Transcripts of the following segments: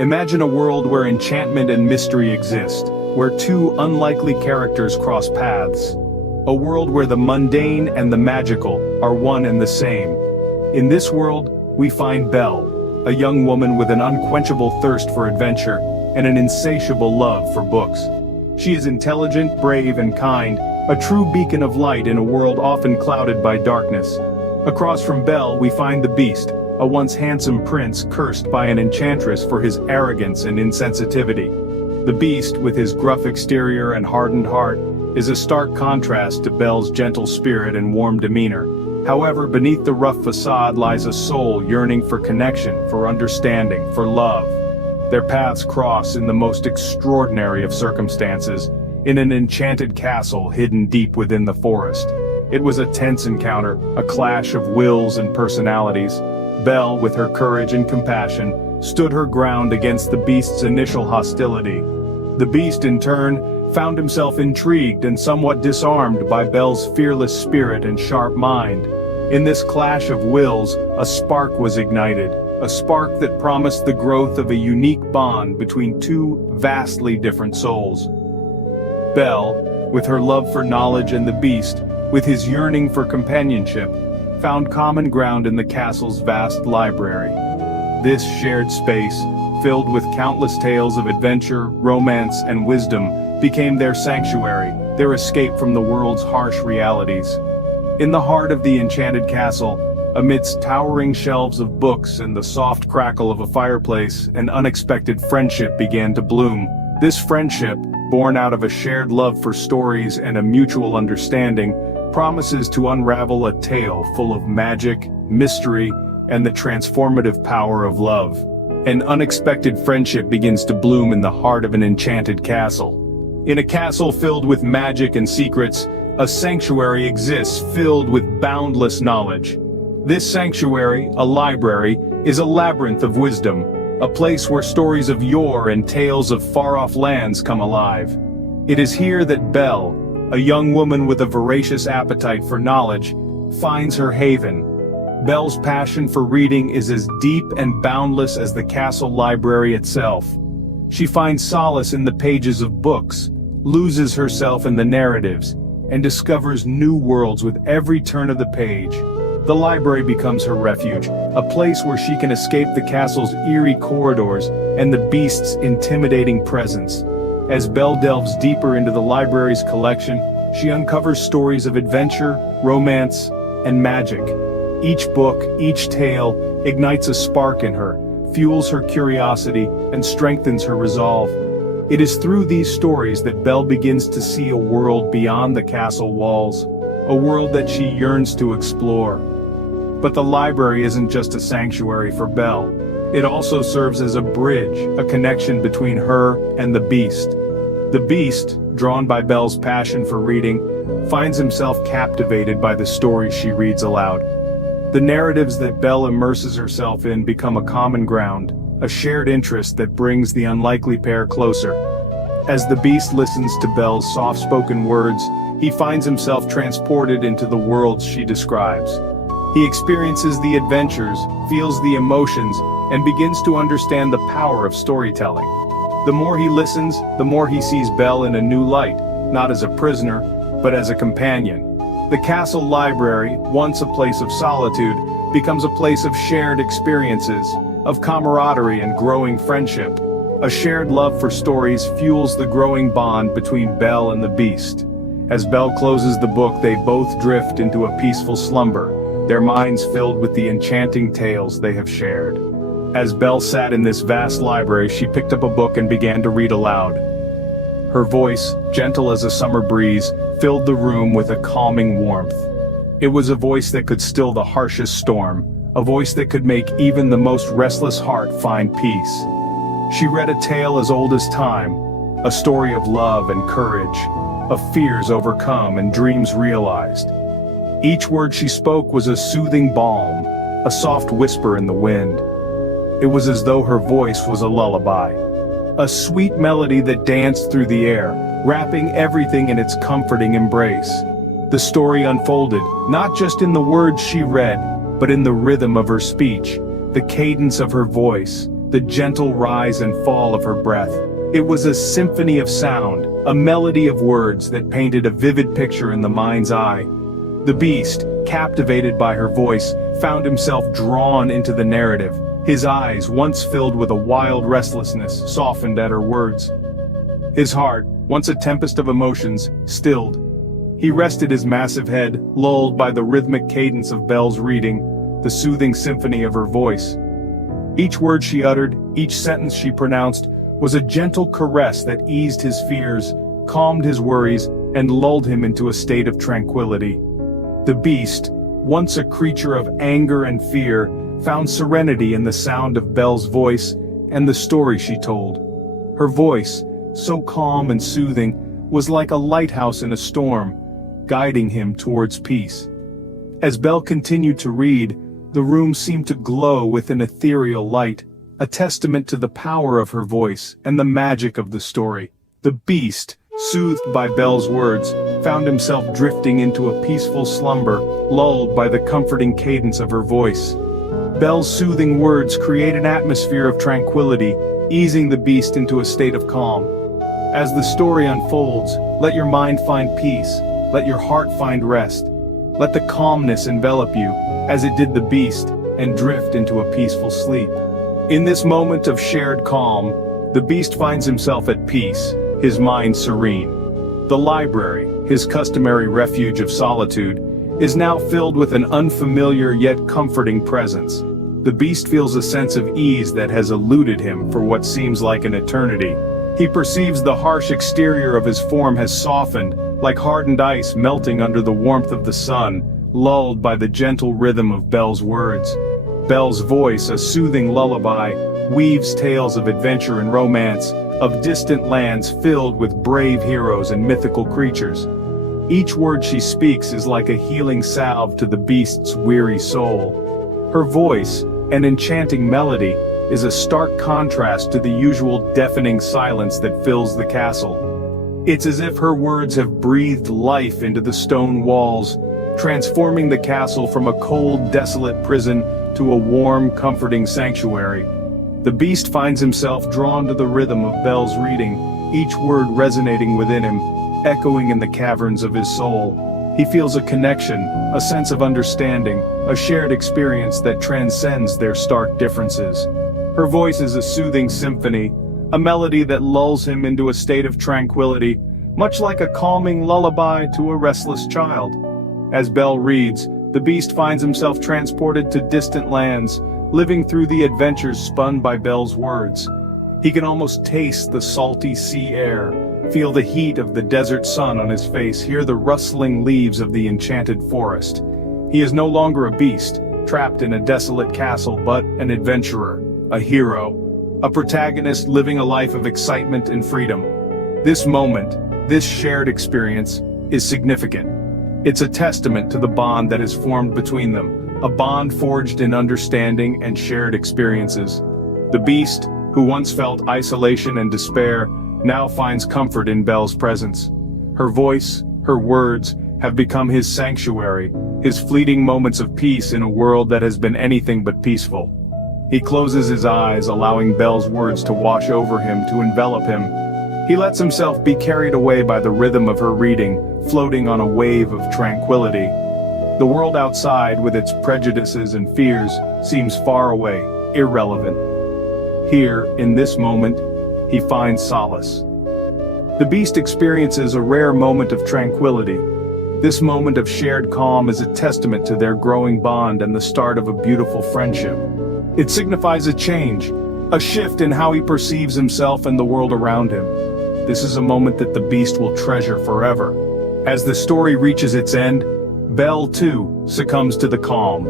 Imagine a world where enchantment and mystery exist, where two unlikely characters cross paths. A world where the mundane and the magical are one and the same. In this world, we find Belle, a young woman with an unquenchable thirst for adventure and an insatiable love for books. She is intelligent, brave, and kind, a true beacon of light in a world often clouded by darkness. Across from Belle, we find the Beast, a once handsome prince cursed by an enchantress for his arrogance and insensitivity. The Beast, with his gruff exterior and hardened heart, is a stark contrast to Belle's gentle spirit and warm demeanor. However, beneath the rough facade lies a soul yearning for connection, for understanding, for love. Their paths cross in the most extraordinary of circumstances, in an enchanted castle hidden deep within the forest. It was a tense encounter, a clash of wills and personalities. Belle, with her courage and compassion, stood her ground against the Beast's initial hostility. The Beast, in turn, found himself intrigued and somewhat disarmed by Belle's fearless spirit and sharp mind. In this clash of wills, a spark was ignited, a spark that promised the growth of a unique bond between two vastly different souls. Belle, with her love for knowledge, and the Beast, with his yearning for companionship, found common ground in the castle's vast library. This shared space, filled with countless tales of adventure, romance, and wisdom, became their sanctuary, their escape from the world's harsh realities. In the heart of the enchanted castle, amidst towering shelves of books and the soft crackle of a fireplace, an unexpected friendship began to bloom. This friendship, born out of a shared love for stories and a mutual understanding, promises to unravel a tale full of magic, mystery, and the transformative power of love. An unexpected friendship begins to bloom in the heart of an enchanted castle. In a castle filled with magic and secrets, a sanctuary exists filled with boundless knowledge. This sanctuary, a library, is a labyrinth of wisdom, a place where stories of yore and tales of far-off lands come alive. It is here that Belle, a young woman with a voracious appetite for knowledge, finds her haven. Belle's passion for reading is as deep and boundless as the castle library itself. She finds solace in the pages of books, loses herself in the narratives, and discovers new worlds with every turn of the page. The library becomes her refuge, a place where she can escape the castle's eerie corridors and the Beast's intimidating presence. As Belle delves deeper into the library's collection, she uncovers stories of adventure, romance, and magic. Each book, each tale, ignites a spark in her, fuels her curiosity, and strengthens her resolve. It is through these stories that Belle begins to see a world beyond the castle walls, a world that she yearns to explore. But the library isn't just a sanctuary for Belle. It also serves as a bridge, a connection between her and the Beast. The Beast, drawn by Belle's passion for reading, finds himself captivated by the stories she reads aloud. The narratives that Belle immerses herself in become a common ground, a shared interest that brings the unlikely pair closer. As the Beast listens to Belle's soft-spoken words, he finds himself transported into the worlds she describes. He experiences the adventures, feels the emotions, and begins to understand the power of storytelling. The more he listens, the more he sees Belle in a new light, not as a prisoner, but as a companion. The castle library, once a place of solitude, becomes a place of shared experiences, of camaraderie and growing friendship. A shared love for stories fuels the growing bond between Belle and the Beast. As Belle closes the book, they both drift into a peaceful slumber, their minds filled with the enchanting tales they have shared. As Belle sat in this vast library, she picked up a book and began to read aloud. Her voice, gentle as a summer breeze, filled the room with a calming warmth. It was a voice that could still the harshest storm, a voice that could make even the most restless heart find peace. She read a tale as old as time, a story of love and courage, of fears overcome and dreams realized. Each word she spoke was a soothing balm, a soft whisper in the wind. It was as though her voice was a lullaby, a sweet melody that danced through the air, wrapping everything in its comforting embrace. The story unfolded, not just in the words she read, but in the rhythm of her speech, the cadence of her voice, the gentle rise and fall of her breath. It was a symphony of sound, a melody of words that painted a vivid picture in the mind's eye. The beast, captivated by her voice, found himself drawn into the narrative. His eyes, once filled with a wild restlessness, softened at her words. His heart, once a tempest of emotions, stilled. He rested his massive head, lulled by the rhythmic cadence of Belle's reading, the soothing symphony of her voice. Each word she uttered, each sentence she pronounced, was a gentle caress that eased his fears, calmed his worries, and lulled him into a state of tranquility. The beast, once a creature of anger and fear, found serenity in the sound of Belle's voice and the story she told. Her voice, so calm and soothing, was like a lighthouse in a storm, guiding him towards peace. As Belle continued to read, the room seemed to glow with an ethereal light, a testament to the power of her voice and the magic of the story. The beast, soothed by Belle's words, found himself drifting into a peaceful slumber, lulled by the comforting cadence of her voice. Belle's soothing words create an atmosphere of tranquility, easing the beast into a state of calm. As the story unfolds, let your mind find peace, let your heart find rest. Let the calmness envelop you, as it did the beast, and drift into a peaceful sleep. In this moment of shared calm, the beast finds himself at peace, his mind serene. The library, his customary refuge of solitude, is now filled with an unfamiliar yet comforting presence. The beast feels a sense of ease that has eluded him for what seems like an eternity. He perceives the harsh exterior of his form has softened, like hardened ice melting under the warmth of the sun, lulled by the gentle rhythm of Belle's words. Belle's voice, a soothing lullaby, weaves tales of adventure and romance, of distant lands filled with brave heroes and mythical creatures. Each word she speaks is like a healing salve to the beast's weary soul. Her voice, an enchanting melody, is a stark contrast to the usual deafening silence that fills the castle. It's as if her words have breathed life into the stone walls, transforming the castle from a cold, desolate prison to a warm, comforting sanctuary. The beast finds himself drawn to the rhythm of Belle's reading, each word resonating within him, echoing in the caverns of his soul. He feels a connection, a sense of understanding, a shared experience that transcends their stark differences. Her voice is a soothing symphony, a melody that lulls him into a state of tranquility, much like a calming lullaby to a restless child. As Belle reads, the beast finds himself transported to distant lands, living through the adventures spun by Belle's words. He can almost taste the salty sea air, feel the heat of the desert sun on his face, hear the rustling leaves of the enchanted forest. He is no longer a beast, trapped in a desolate castle, but an adventurer, a hero, a protagonist living a life of excitement and freedom. This moment, this shared experience, is significant. It's a testament to the bond that is formed between them, a bond forged in understanding and shared experiences. The beast, who once felt isolation and despair, now finds comfort in Belle's presence. Her voice, her words, have become his sanctuary, his fleeting moments of peace in a world that has been anything but peaceful. He closes his eyes, allowing Belle's words to wash over him, to envelop him. He lets himself be carried away by the rhythm of her reading, floating on a wave of tranquility. The world outside, with its prejudices and fears, seems far away, irrelevant. Here, in this moment, he finds solace. The beast experiences a rare moment of tranquility. This moment of shared calm is a testament to their growing bond and the start of a beautiful friendship. It signifies a change, a shift in how he perceives himself and the world around him. This is a moment that the beast will treasure forever. As the story reaches its end, Belle, too, succumbs to the calm.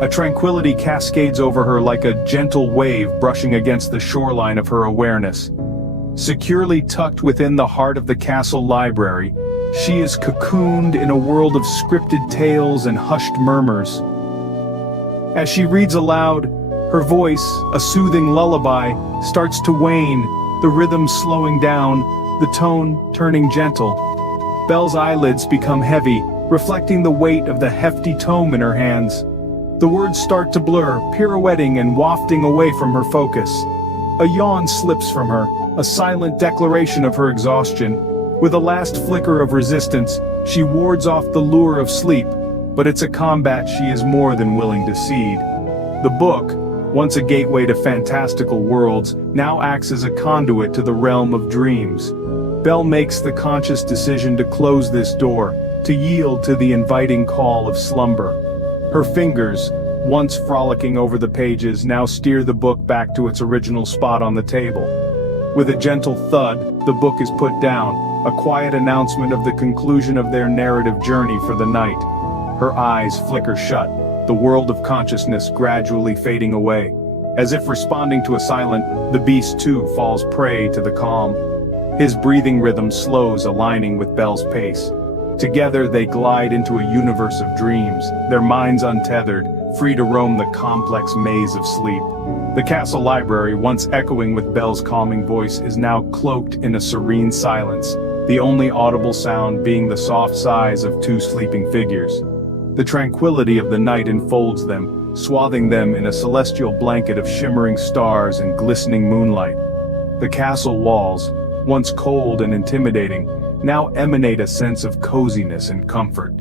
A tranquility cascades over her like a gentle wave brushing against the shoreline of her awareness. Securely tucked within the heart of the castle library, she is cocooned in a world of scripted tales and hushed murmurs. As she reads aloud, her voice, a soothing lullaby, starts to wane, the rhythm slowing down, the tone turning gentle. Belle's eyelids become heavy, reflecting the weight of the hefty tome in her hands. The words start to blur, pirouetting and wafting away from her focus. A yawn slips from her, a silent declaration of her exhaustion. With a last flicker of resistance, she wards off the lure of sleep, but it's a combat she is more than willing to cede. The book, once a gateway to fantastical worlds, now acts as a conduit to the realm of dreams. Belle makes the conscious decision to close this door, to yield to the inviting call of slumber. Her fingers, once frolicking over the pages, now steer the book back to its original spot on the table. With a gentle thud, the book is put down, a quiet announcement of the conclusion of their narrative journey for the night. Her eyes flicker shut, the world of consciousness gradually fading away. As if responding to a silent, the beast too falls prey to the calm. His breathing rhythm slows, aligning with Belle's pace. Together they glide into a universe of dreams, their minds untethered, free to roam the complex maze of sleep. The castle library, once echoing with Belle's calming voice, is now cloaked in a serene silence, the only audible sound being the soft sighs of two sleeping figures. The tranquility of the night enfolds them, swathing them in a celestial blanket of shimmering stars and glistening moonlight. The castle walls, once cold and intimidating, now emanate a sense of coziness and comfort.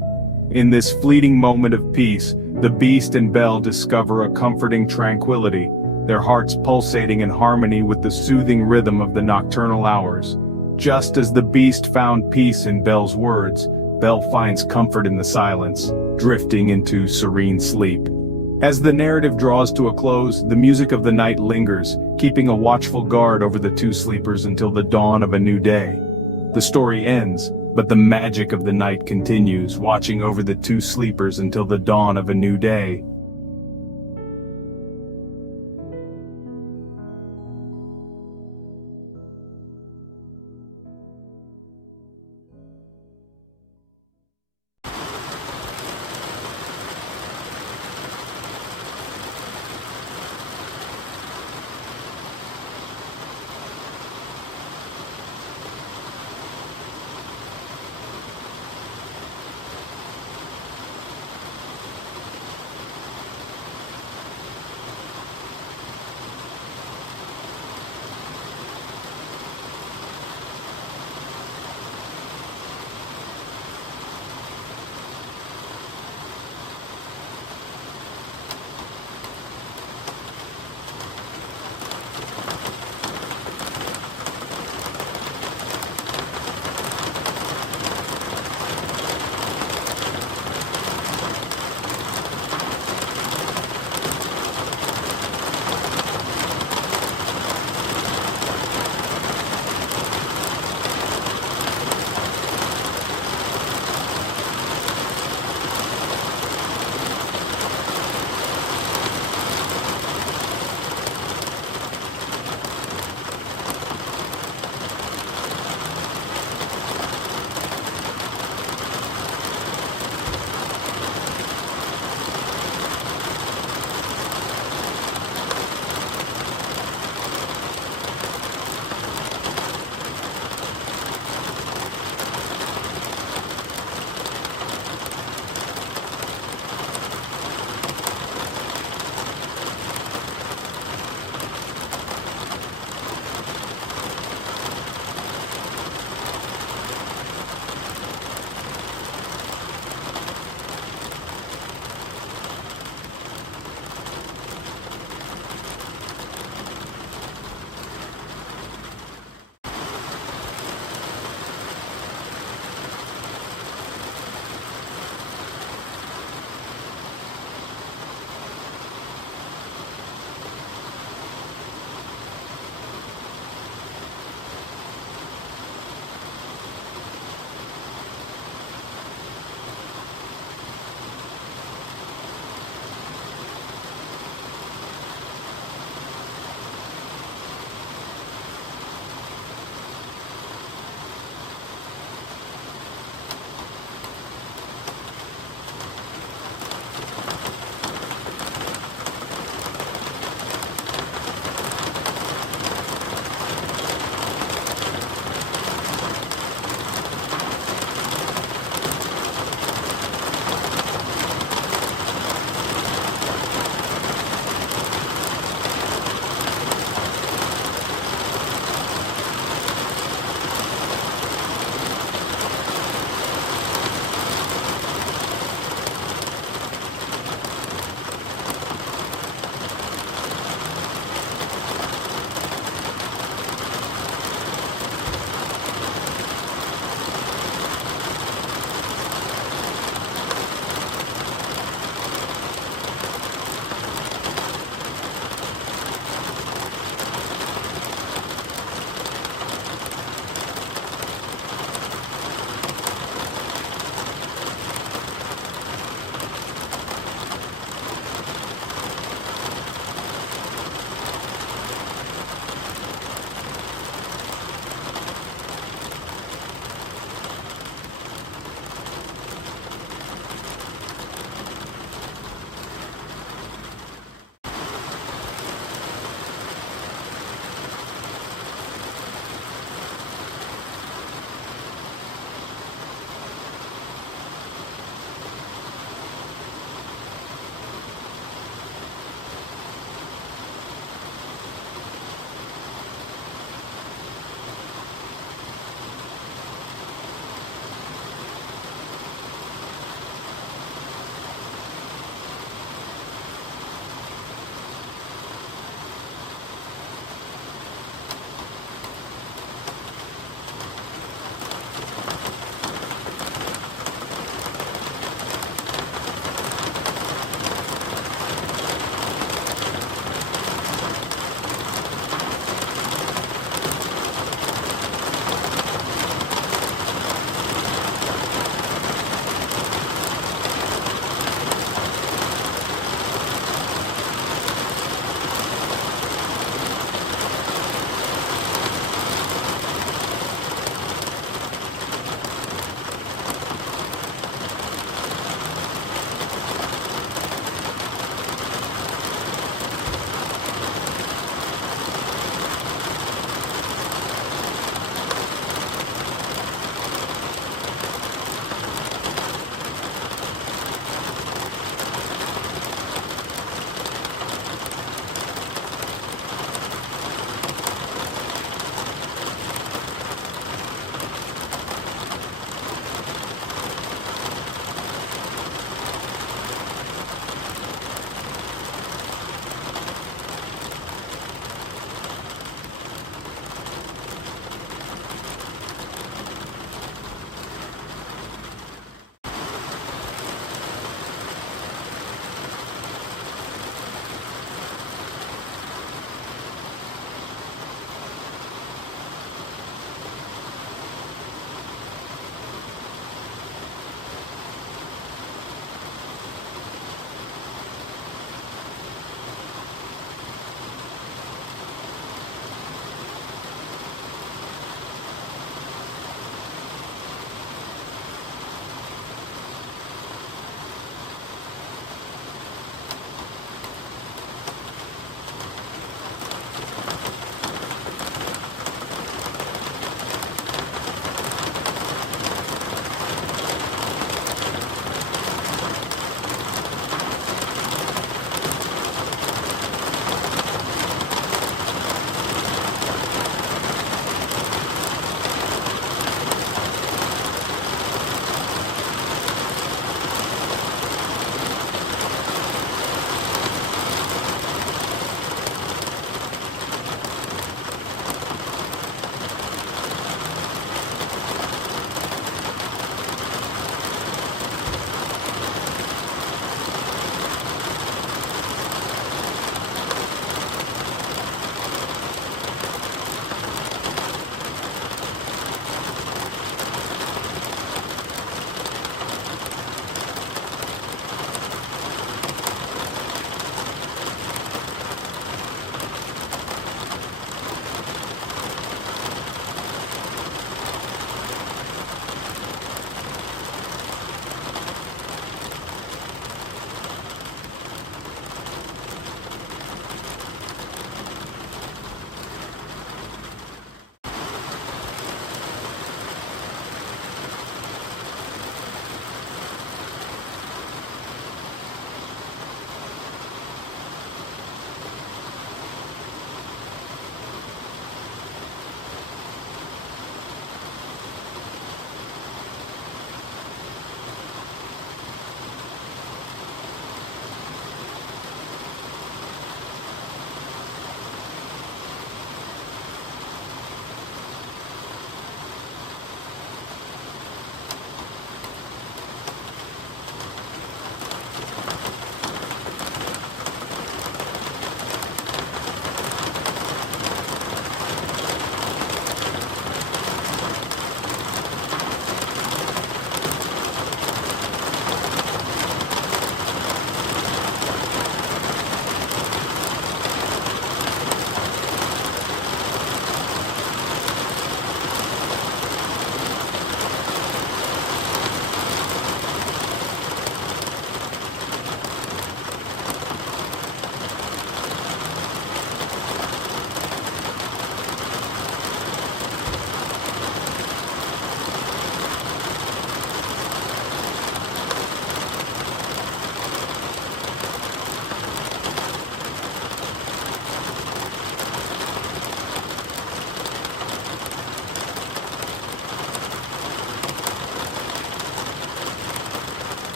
In this fleeting moment of peace, the beast and Belle discover a comforting tranquility, their hearts pulsating in harmony with the soothing rhythm of the nocturnal hours. Just as the beast found peace in Belle's words, Belle finds comfort in the silence, drifting into serene sleep. As the narrative draws to a close, the music of the night lingers, keeping a watchful guard over the two sleepers until the dawn of a new day. The story ends, but the magic of the night continues, watching over the two sleepers until the dawn of a new day.